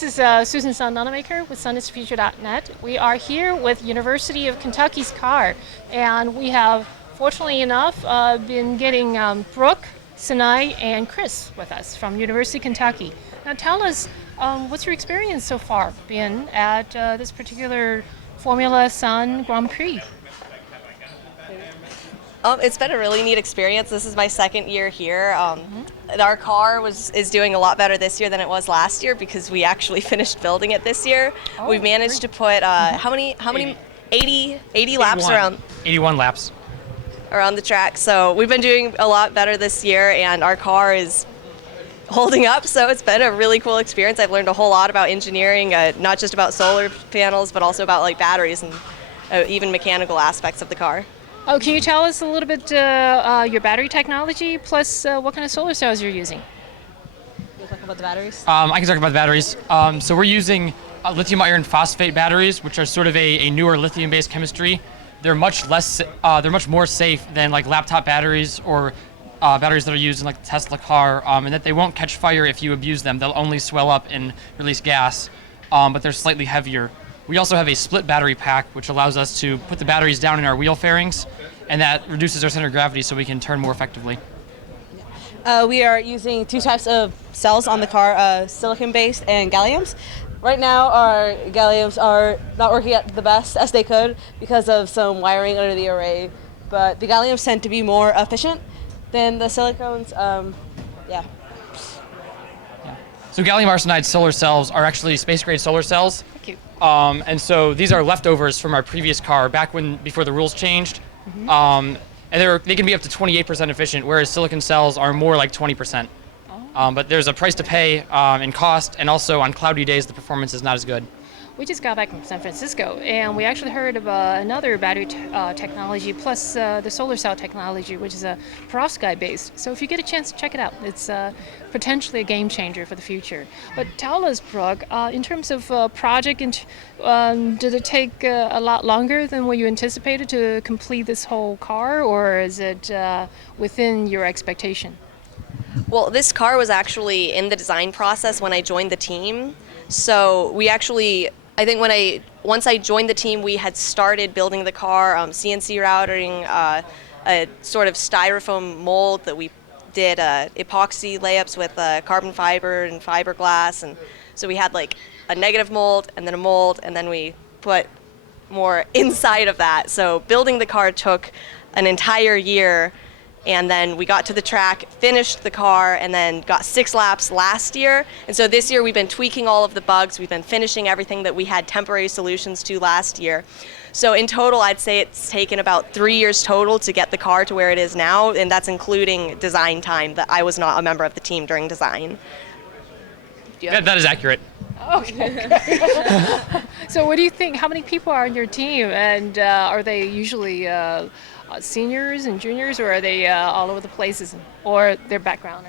This is Susan Sun Nunamaker with sunisthefuture.net. We are here with University of Kentucky's car, and we have, fortunately enough, been getting Brooke, Sinai, and Chris with us from University of Kentucky. Now tell us, what's your experience so far been at this particular Formula Sun Grand Prix? It's been a really neat experience. This is my second year here. Our car is doing a lot better this year than it was last year because we actually finished building it this year. We've managed to put how many 80 laps around 81 laps around the track. So we've been doing a lot better this year, and our car is holding up. So it's been a really cool experience. I've learned a whole lot about engineering, not just about solar panels, but also about like batteries and even mechanical aspects of the car. Oh, can you tell us a little bit your battery technology, plus what kind of solar cells you're using? You talk about the batteries? I can talk about the batteries. So we're using lithium iron phosphate batteries, which are sort of a newer lithium-based chemistry. They're much more safe than like laptop batteries or batteries that are used in like the Tesla car, and that they won't catch fire if you abuse them. They'll only swell up and release gas, but they're slightly heavier. We also have a split battery pack, which allows us to put the batteries down in our wheel fairings, and that reduces our center of gravity so we can turn more effectively. We are using two types of cells on the car, silicon-based and galliums. Right now, our galliums are not working at the best as they could because of some wiring under the array, but the galliums tend to be more efficient than the silicones. So gallium arsenide solar cells are actually space-grade solar cells. Thank you. And so these are leftovers from our previous car back before the rules changed. And they can be up to 28% efficient, whereas silicon cells are more like 20%. But there's a price to pay in cost, and also on cloudy days the performance is not as good. We just got back from San Francisco, and we actually heard of another battery technology plus the solar cell technology, which is a perovskite-based. So if you get a chance to check it out, it's potentially a game changer for the future. But tell us, Brooke, in terms of project, did it take a lot longer than what you anticipated to complete this whole car, or is it within your expectation? Well, this car was actually in the design process when I joined the team. So we actually, I think once I joined the team, we had started building the car, CNC routing, a sort of styrofoam mold that we did epoxy layups with carbon fiber and fiberglass, and so we had like a negative mold and then a mold, and then we put more inside of that. So building the car took an entire year. And then we got to the track, finished the car, and then got 6 laps last year. And so this year we've been tweaking all of the bugs. We've been finishing everything that we had temporary solutions to last year. So in total, I'd say it's taken about 3 years total to get the car to where it is now, and that's including design time, that I was not a member of the team during design. That is accurate. Okay. So what do you think, how many people are on your team, and are they usually seniors and juniors, or are they all over the places, or their background?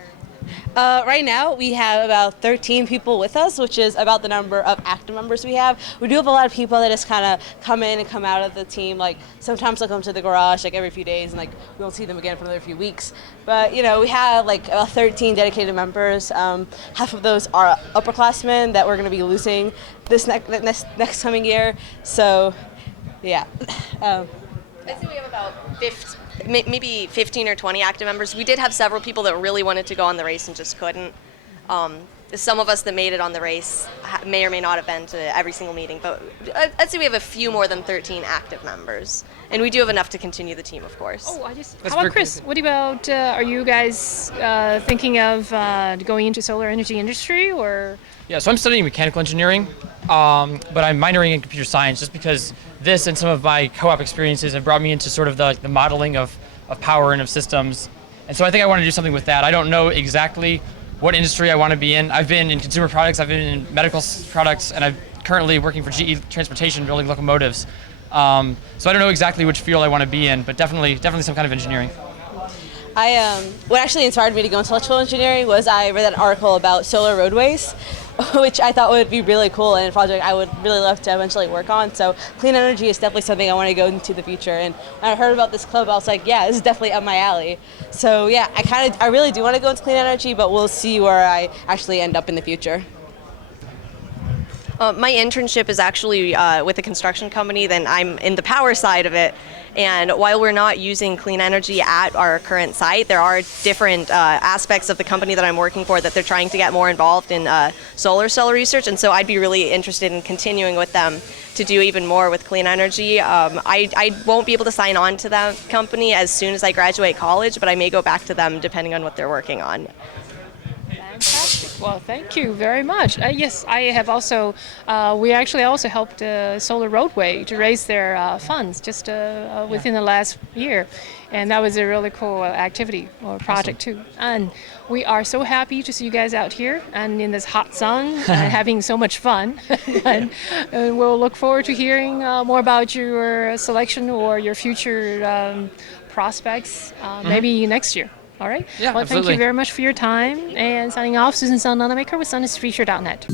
Right now, we have about 13 people with us, which is about the number of active members we have. We do have a lot of people that just kind of come in and come out of the team. Like sometimes they'll come to the garage like every few days, and like we won't see them again for another few weeks. But you know, we have like about 13 dedicated members. Half of those are upperclassmen that we're going to be losing this next coming year. So, yeah. I'd say we have about maybe 15 or 20 active members. We did have several people that really wanted to go on the race and just couldn't. Some of us that made it on the race may or may not have been to every single meeting, but I'd say we have a few more than 13 active members. And we do have enough to continue the team, of course. How about Chris? What about, are you guys thinking of going into solar energy industry, or? Yeah, so I'm studying mechanical engineering, but I'm minoring in computer science just because this and some of my co-op experiences have brought me into sort of the modeling of power and of systems. And so I think I want to do something with that. I don't know exactly what industry I want to be in. I've been in consumer products, I've been in medical products, and I'm currently working for GE Transportation building locomotives. So I don't know exactly which field I want to be in, but definitely some kind of engineering. What actually inspired me to go into electrical engineering was I read an article about solar roadways, which I thought would be really cool and a project I would really love to eventually work on. So clean energy is definitely something I want to go into the future. And when I heard about this club, I was like, yeah, this is definitely up my alley. So yeah, I really do want to go into clean energy, but we'll see where I actually end up in the future. My internship is actually with a construction company, then I'm in the power side of it. And while we're not using clean energy at our current site, there are different aspects of the company that I'm working for that they're trying to get more involved in solar cell research. And so I'd be really interested in continuing with them to do even more with clean energy. I won't be able to sign on to that company as soon as I graduate college, but I may go back to them depending on what they're working on. Fantastic. Well, thank you very much. Yes, I have also, we actually also helped Solar Roadway to raise their funds just within the last year. And that was a really cool activity or project too. And we are so happy to see you guys out here and in this hot sun and having so much fun. And we'll look forward to hearing more about your selection or your future prospects maybe next year. All right. Yeah, well, absolutely. Thank you very much for your time. And signing off, Susan Sun Nunamaker with sunisthefuture.net.